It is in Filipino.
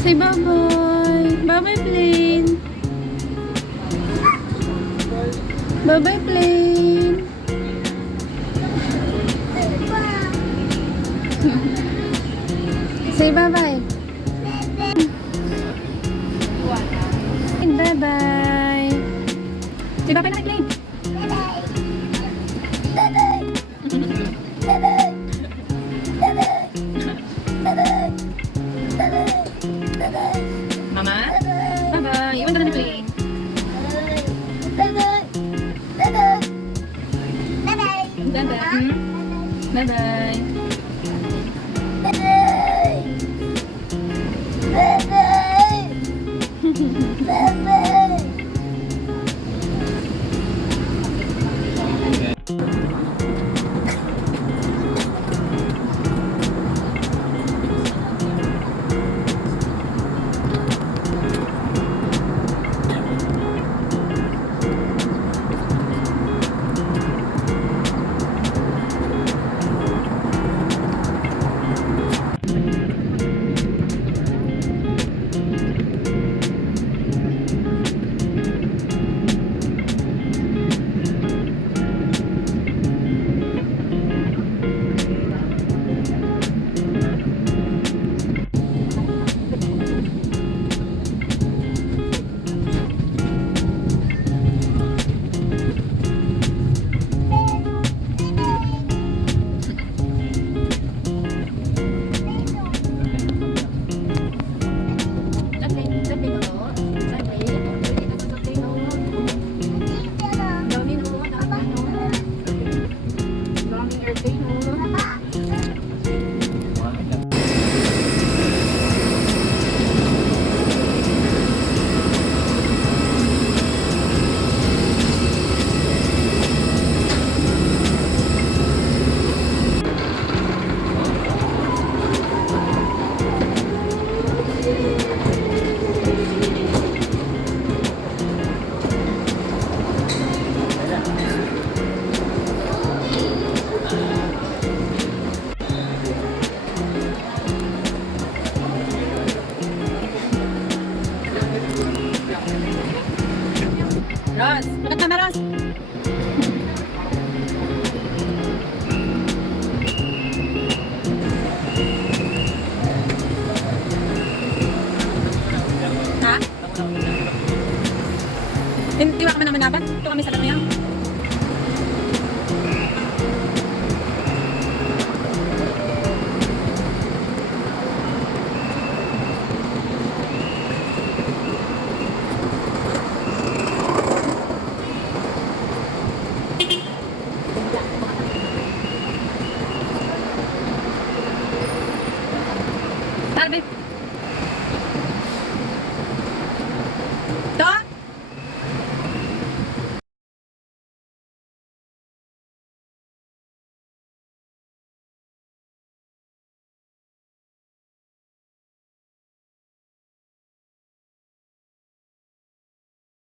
Say bye-bye. Bye-bye, plane. Bye-bye, plane. Say bye-bye. Bye-bye. Say bye-bye na kay plane. Mama? Bye-bye. Iwan ka na ni plane. Bye-bye. Bye-bye. Ros, bakit naman Ros? Ha? Hindi ba kami naman naban? Ito kami sa Latmayang. Sabi.